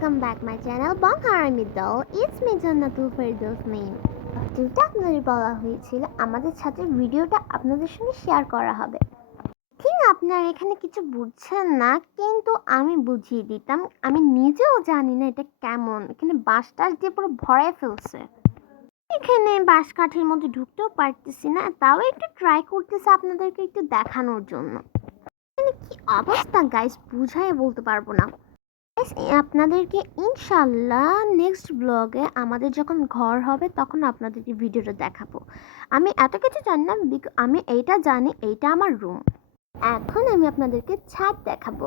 welcome back my channel Bangharami Doll. It's me Jannatul Firdaus Main. যেটা আপনাদের বলা হয়েছিল আমাদের ছাত্রের ভিডিওটা আপনাদের সঙ্গে শেয়ার করা হবে। ঠিক আপনারা এখানে কিছু বুঝছেন না, কিন্তু আমি বুঝিয়ে দিতাম। আমি নিজেও জানি না এটা কেমন। এখানে বাঁশ-টাশ দিয়ে পুরো ভরে ফেলছে। এখানে বাঁশ কাঠির মধ্যে ঢুকতেও পারতেছি না, তাও একটু ট্রাই করতেছি আপনাদেরকে একটু দেখানোর জন্য। এখানে কি অবস্থা গাইস, বুঝাই বলতে পারবো না। আপনাদেরকে ইনশাল্লাহ নেক্সট ব্লগে আমাদের যখন ঘর হবে তখন আপনাদেরকে ভিডিওটা দেখাবো। আমি এত কিছু জানি না, আমি এইটা জানি এইটা আমার রুম। এখন আমি আপনাদেরকে ছাদ দেখাবো।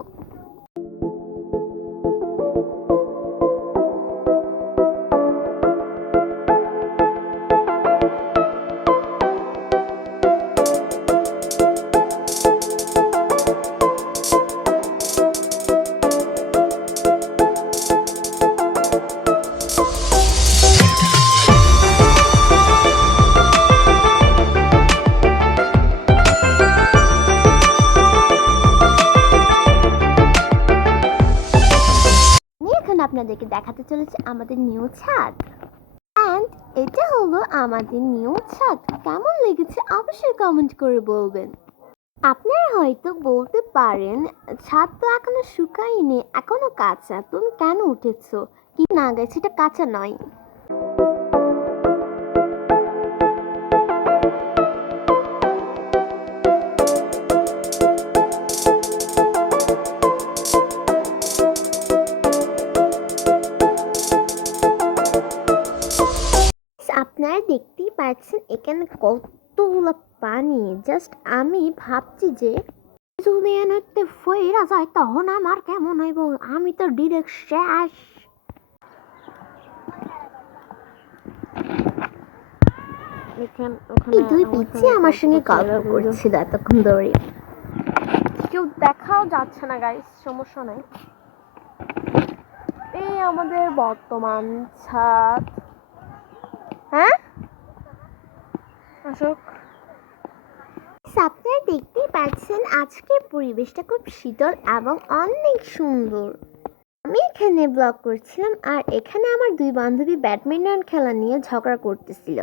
আপনাদেরকে দেখাতে চলেছে আমাদের নিউ ছাদ, অ্যান্ড এটা হলো আমাদের নিউ ছাদ। কেমন লেগেছে অবশ্যই কমেন্ট করে বলবেন। আপনারা হয়তো বলতে পারেন ছাদ তো এখনো শুকায়নি, এখনো কাঁচা, তুমি কেন উঠেছো? কি না গেছে, এটা কাঁচা নয়। আপনারা দেখতেই পাচ্ছেন এখানে কতগুলো পানি। জাস্ট আমি ভাবছি যে যদি এনতে ফেরা যায় তখন আমার কেমন হইব। আমি তো ডিরেক্ট শেষ। দুই পিচ্ছি আমার সঙ্গে গল্প করছিল এতক্ষণ ধরে। কেউ দেখাও যাচ্ছে না গাইস, সমস্যা নাই। এই আমাদের বর্তমান ছাদ। হ্যাঁ অশোক, আপনারা দেখতেই পাচ্ছেন আজকের পরিবেশটা খুব শীতল এবং অনেক সুন্দর। আমি এখানে ব্লগ করছিলাম আর এখানে আমার দুই বান্ধবী ব্যাডমিন্টন খেলা নিয়ে ঝগড়া করতেছিল।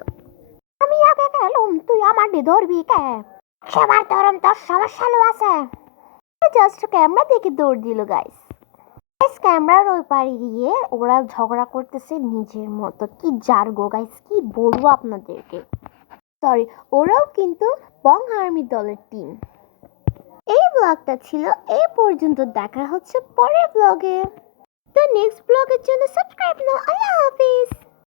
আমি আগে গেলাম, তুই আমার ধরবি কে? সবার ধরম তোর সমস্যা আছে। জাস্ট ক্যামেরা দেখে দৌড় দিল গাইস। ক্যামেরার ওই পাড়ে গিয়ে ওরা ঝগড়া করতেছে নিজের মতো। কি জারগো গাইস, কি বলবো আপনাদেরকে। সরি, ওরাও কিন্তু বংহার্মি দলের টিম। এই ব্লগটা ছিল এই পর্যন্ত, দেখা হচ্ছে পরের ব্লগে। তো নেক্সট ব্লগের জন্য সাবস্ক্রাইব নাও। আল্লাহ হাফিজ।